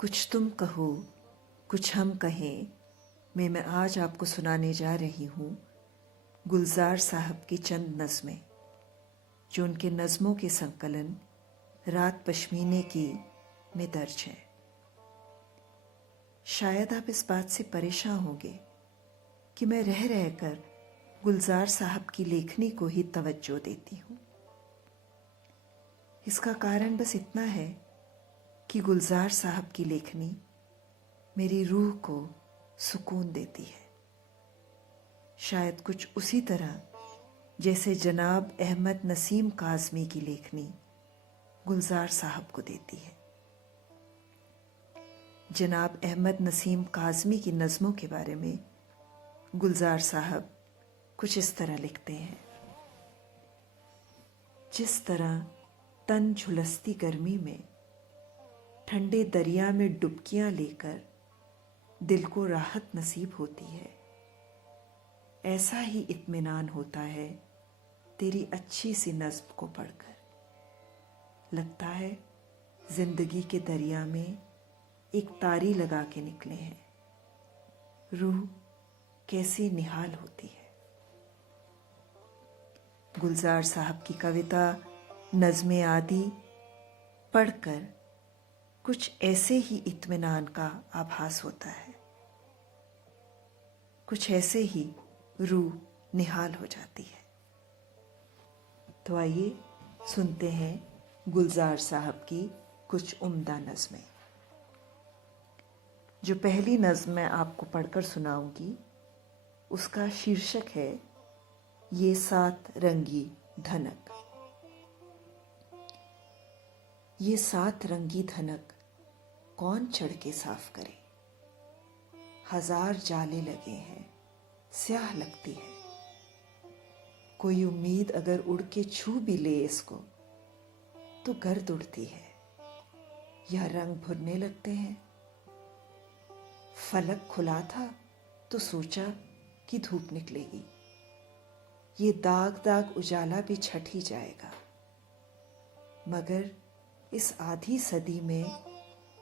कुछ तुम कहो कुछ हम कहें में मैं आज आपको सुनाने जा रही हूँ गुलजार साहब की चंद नज़में, जो उनके नज़मों के संकलन रात पश्मीने की में दर्ज है। शायद आप इस बात से परेशान होंगे कि मैं रह रहकर गुलजार साहब की लेखनी को ही तवज्जो देती हूँ। इसका कारण बस इतना है कि गुलजार साहब की लेखनी मेरी रूह को सुकून देती है, शायद कुछ उसी तरह जैसे जनाब अहमद नसीम काज़मी की लेखनी गुलजार साहब को देती है। जनाब अहमद नसीम काज़मी की नज़मों के बारे में गुलजार साहब कुछ इस तरह लिखते हैं। जिस तरह तन झुलसती गर्मी में ठंडे दरिया में डुबकियां लेकर दिल को राहत नसीब होती है, ऐसा ही इत्मीनान होता है तेरी अच्छी सी नज़्म को पढ़कर। लगता है जिंदगी के दरिया में एक तारी लगा के निकले हैं, रूह कैसी निहाल होती है। गुलजार साहब की कविता नज़्में आदि पढ़कर कुछ ऐसे ही इत्मीनान का आभास होता है, कुछ ऐसे ही रूह निहाल हो जाती है। तो आइए सुनते हैं गुलजार साहब की कुछ उम्दा नज़में। जो पहली नज़्म मैं आपको पढ़कर सुनाऊंगी उसका शीर्षक है ये सात रंगी धनक। ये सात रंगी धनक कौन चढ़ के साफ करे, हजार जाले लगे हैं स्याह लगती है। कोई उम्मीद अगर उड़ के छू भी ले इसको तो गर्द उड़ती है या रंग भुरने लगते हैं। फलक खुला था तो सोचा कि धूप निकलेगी, ये दाग दाग उजाला भी छट ही जाएगा। मगर इस आधी सदी में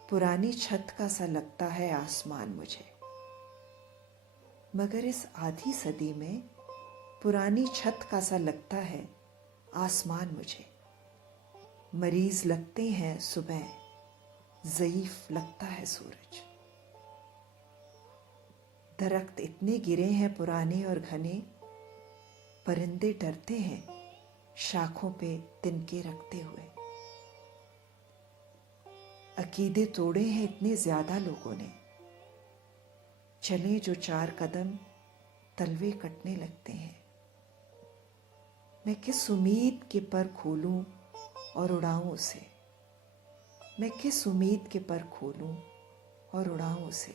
पुरानी छत का सा लगता है आसमान मुझे। मगर इस आधी सदी में पुरानी छत का सा लगता है आसमान मुझे। मरीज लगते हैं सुबह, ज़ईफ लगता है सूरज। दरख्त इतने गिरे हैं पुराने और घने, परिंदे डरते हैं शाखों पे तिनके रखते हुए। अकीदे तोड़े हैं इतने ज्यादा लोगों ने, चले जो चार कदम तलवे कटने लगते हैं। मैं किस उम्मीद के पर खोलूं और उड़ाऊं उसे, मैं किस उम्मीद के पर खोलूं और उड़ाऊं उसे।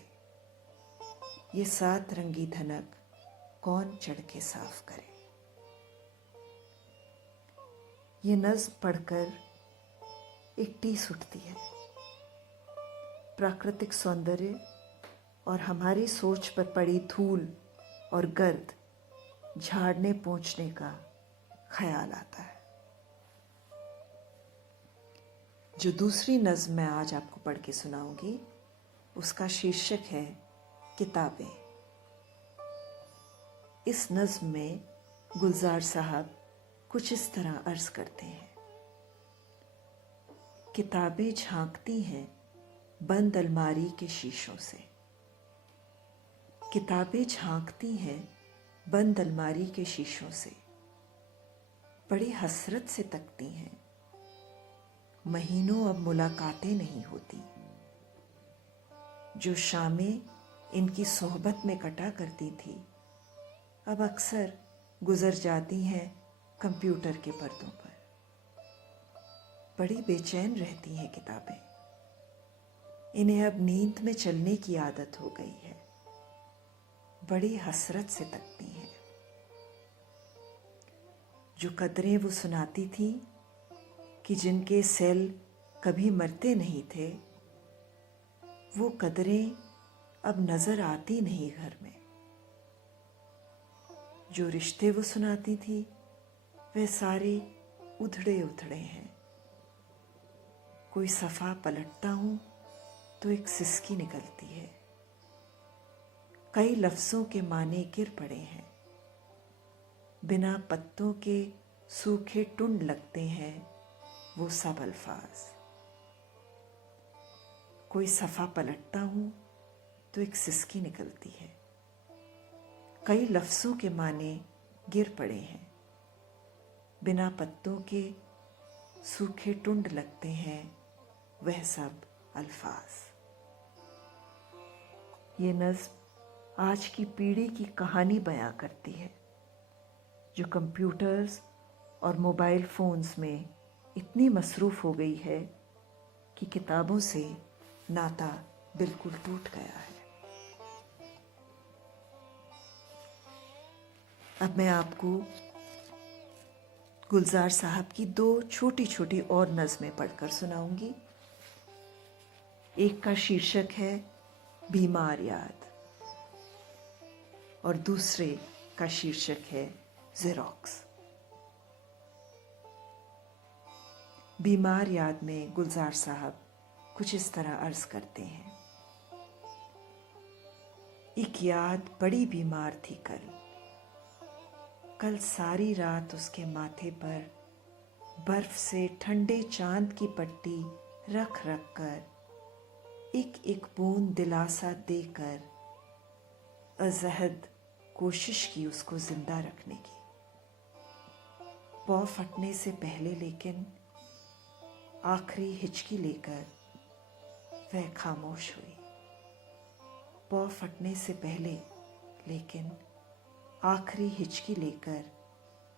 ये सात रंगी धनक कौन चढ़ के साफ करे। ये नज़्म पढ़कर एक टीस उठती है। प्राकृतिक सौंदर्य और हमारी सोच पर पड़ी धूल और गर्द झाड़ने पोंछने का ख्याल आता है। जो दूसरी नज़्म मैं आज आपको पढ़ के सुनाऊंगी उसका शीर्षक है किताबें। इस नज़्म में गुलजार साहब कुछ इस तरह अर्ज करते हैं। किताबें झांकती हैं बंद अलमारी के शीशों से, किताबें झांकती हैं बंद अलमारी के शीशों से। बड़ी हसरत से तकती हैं, महीनों अब मुलाकातें नहीं होती। जो शामें इनकी सोहबत में कटा करती थी अब अक्सर गुजर जाती हैं कंप्यूटर के पर्दों पर। बड़ी बेचैन रहती हैं किताबें, इन्हें अब नींद में चलने की आदत हो गई है। बड़ी हसरत से तकती हैं। जो कदरें वो सुनाती थी कि जिनके सेल कभी मरते नहीं थे, वो कदरें अब नजर आती नहीं घर में। जो रिश्ते वो सुनाती थी वे सारे उधड़े उधड़े हैं। कोई सफ़ा पलटता हूँ तो एक सिसकी निकलती है। कई लफ्ज़ों के माने गिर पड़े हैं, बिना पत्तों के सूखे टुंड लगते हैं वो सब अल्फाज। कोई सफ़ा पलटता हूँ तो एक सिसकी निकलती है। कई लफ्ज़ों के माने गिर पड़े हैं, बिना पत्तों के सूखे टुंड लगते हैं वह सब अल्फाज। ये नज़्म आज की पीढ़ी की कहानी बयां करती है, जो कंप्यूटर्स और मोबाइल फ़ोन्स में इतनी मसरूफ़ हो गई है कि किताबों से नाता बिल्कुल टूट गया है। अब मैं आपको गुलजार साहब की 2 छोटी छोटी और नज़में पढ़कर सुनाऊंगी। एक का शीर्षक है बीमार याद और दूसरे का शीर्षक है ज़ेरॉक्स। बीमार याद में गुलजार साहब कुछ इस तरह अर्ज करते हैं। एक याद बड़ी बीमार थी कल सारी रात उसके माथे पर बर्फ से ठंडे चांद की पट्टी रख रख कर एक एक बूंद दिलासा देकर अजहद कोशिश की उसको जिंदा रखने की। पौ फटने से पहले लेकिन आखिरी हिचकी लेकर वह खामोश हुई। पौ फटने से पहले लेकिन आखिरी हिचकी लेकर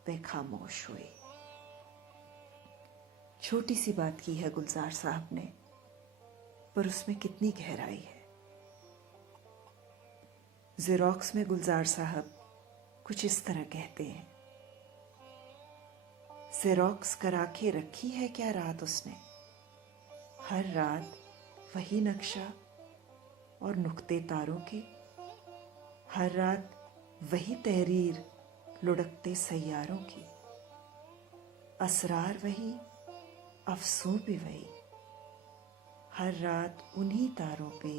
वह खामोश हुई। छोटी सी बात की है गुलजार साहब ने, पर उसमें कितनी गहराई है। ज़ेरॉक्स में गुलजार साहब कुछ इस तरह कहते हैं। ज़ेरॉक्स करा के रखी है क्या रात उसने, हर रात वही नक्शा और नुक्ते तारों के, हर रात वही तहरीर लुढ़कते सैयारों की, असरार वही अफसों भी वही, हर रात उन्हीं तारों पे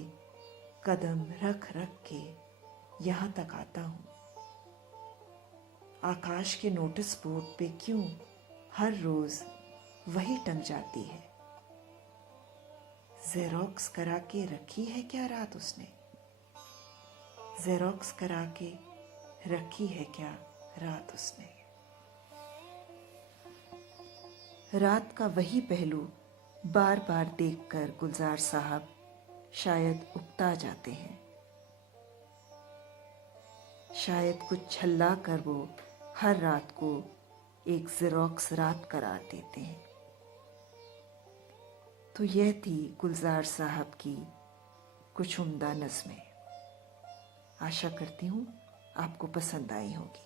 कदम रख रख के यहाँ तक आता हूँ। आकाश के नोटिस बोर्ड पे क्यों हर रोज वही टंग जाती है। ज़ेरॉक्स करा के रखी है क्या रात उसने, ज़ेरॉक्स करा के रखी है क्या रात उसने। रात का वही पहलू बार बार देखकर गुलजार साहब शायद उकता जाते हैं। शायद कुछ छल्ला कर वो हर रात को एक ज़ेरॉक्स रात करार देते हैं। तो यह थी गुलजार साहब की कुछ उम्दा नज़में। आशा करती हूँ आपको पसंद आई होगी।